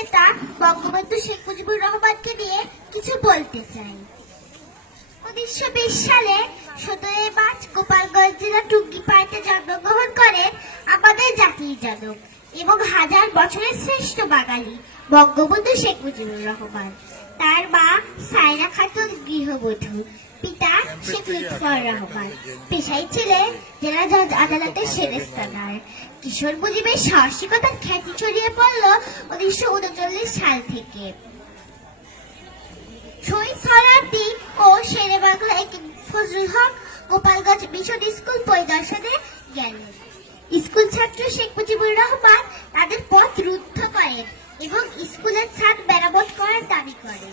নেতা বঙ্গবন্ধু শেখ মুজিবুর রহমানকে নিয়ে কিছু বলতে চাই। 1920 সালে 17 মার্চ গোপালগঞ্জ জেলা টুঙ্গিপাড়াতে জন্মগ্রহণ করেন আমাদের জাতির জনক এবং হাজার বছরের শ্রেষ্ঠ বাঙালি বঙ্গবন্ধু শেখ মুজিবুর রহমান। তার মা সায়রা খাতুন গৃহবধূ, পিতা শেখ লুৎফর রহমান পেশায় ছিলেন জেলা জজ আদালতের সেরেস্তাদার। কিশোর মুজিবের সাহসিকতার খ্যাতি ছড়িয়ে পড়ল 1939 সাল থেকে। শহীদ সোহরাওয়ার্দী ও শেরে বাংলা ফজলুল হক গোপালগঞ্জ মিশন স্কুল পরিদর্শনে গেলেন। স্কুল ছাত্র শেখ মুজিবুর রহমান তাদের পথ রুদ্ধ করেন এবং স্কুলের ছাদ মেরামত করার দাবি করেন।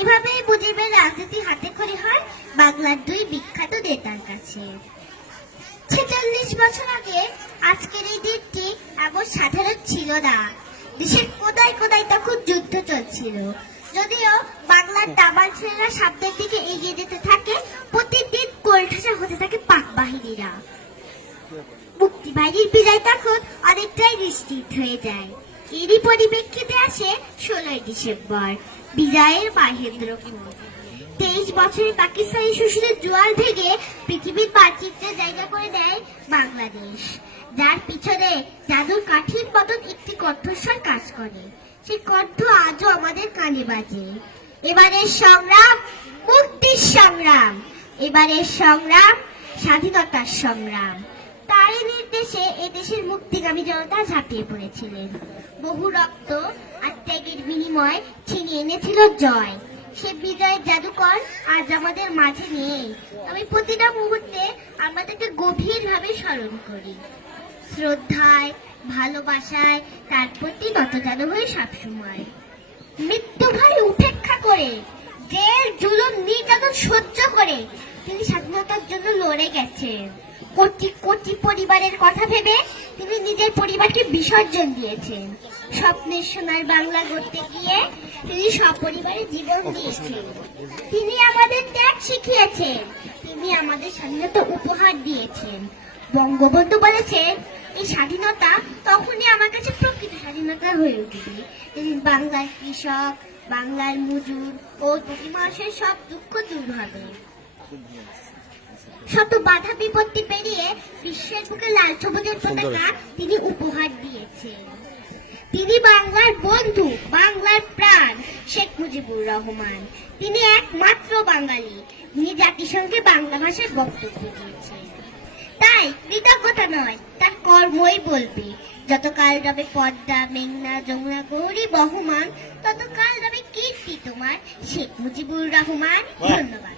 এভাবে মুজিবের রাজনীতি হাতেখড়ি হয় বাংলার দুই বিখ্যাত নেতার কাছে। 46 বছর আগে আজকের এই দিনটি এমন সাধারণ ছিল না। দেশের কোনায় কোনায় তখন যুদ্ধ চলছিল। যদিও বাংলার দামাল ছেলেরা সামনের দিকে এগিয়ে যেতে থাকে, প্রতিদিন কোলঠাসা হতে থাকে পাক বাহিনীরা। মুক্তিবাহিনীর বিজয় তখন অনেকটাই নিশ্চিত হয়ে যায়। এরই পরিপ্রেক্ষিতে আসে 16 ডিসেম্বর, বিজয়ের মাহেন্দ্রক্ষণ। 23 বছরের পাকিস্তানি শোষণের জোয়ার ভেঙে পৃথিবীর মানচিত্রে জায়গা করে দেয় বাংলাদেশ, যার পিছনে জাদুর কাঠির মতন একটি কণ্ঠস্বর কাজ করে। সেই কণ্ঠ আজও আমাদের কানে বাজে। এবারের সংগ্রাম মুক্তির সংগ্রাম, এবারের সংগ্রাম স্বাধীনতার সংগ্রাম। তারই নির্দেশে এদেশের মুক্তিগামী জনতা ঝাঁপিয়ে পড়েছিলেন। বহু রক্ত আর ত্যাগের বিনিময় ছিনিয়ে এনেছিল জয়। সে বিজয়ের জাদুকর আজ আমাদের মাঝে নেই। আমি প্রতিটা মুহূর্তে আমাদেরকে গভীরভাবে স্মরণ করি, শ্রদ্ধায় ভালোবাসায় তার প্রতি নতজানু হয়ে সবসময়। মৃত্যু ভয় উপেক্ষা করে, জেল জুলুম নির্যাতন সহ্য করে তিনি স্বাধীনতার জন্য লড়ে গেছেন। কোটি কোটি পরিবারের কথা ভেবে তিনি নিজের পরিবারকে বিসর্জন দিয়েছেন। স্বপ্নের সোনার বাংলা গড়তে গিয়ে তিনি সপরিবারে জীবন দিয়েছেন। তিনি আমাদের ত্যাগ শিখিয়েছেন, তিনি আমাদের স্বাধীনতা উপহার দিয়েছেন। বঙ্গবন্ধু বলেছেন, এই স্বাধীনতা তখনই আমার কাছে প্রকৃত স্বাধীনতা হয়ে উঠবে যেদিন বাংলার কৃষক, বাংলার মজুর ও প্রতি মানুষের সব দুঃখ দূর হবে। শত বাধা বিপত্তি পেরিয়ে বিশ্বের বুকে লাল সবুজের পতাকা তিনি উপহার দিয়েছেন। তিনি বাংলার বন্ধু, বাংলার প্রাণ শেখ মুজিবুর রহমান। তিনি একমাত্র বাঙালি যিনি জাতিসংঘে বাংলা ভাষায় বক্তব্য দিয়েছেন। তাই কৃতজ্ঞতা নয়, তার কর্মই বলবে। যতকাল রবে পদ্মা, মেঘনা, যমুনা, গৌরী বহমান, ততকাল রবে কীর্তি তোমার শেখ মুজিবুর রহমান। ধন্যবাদ।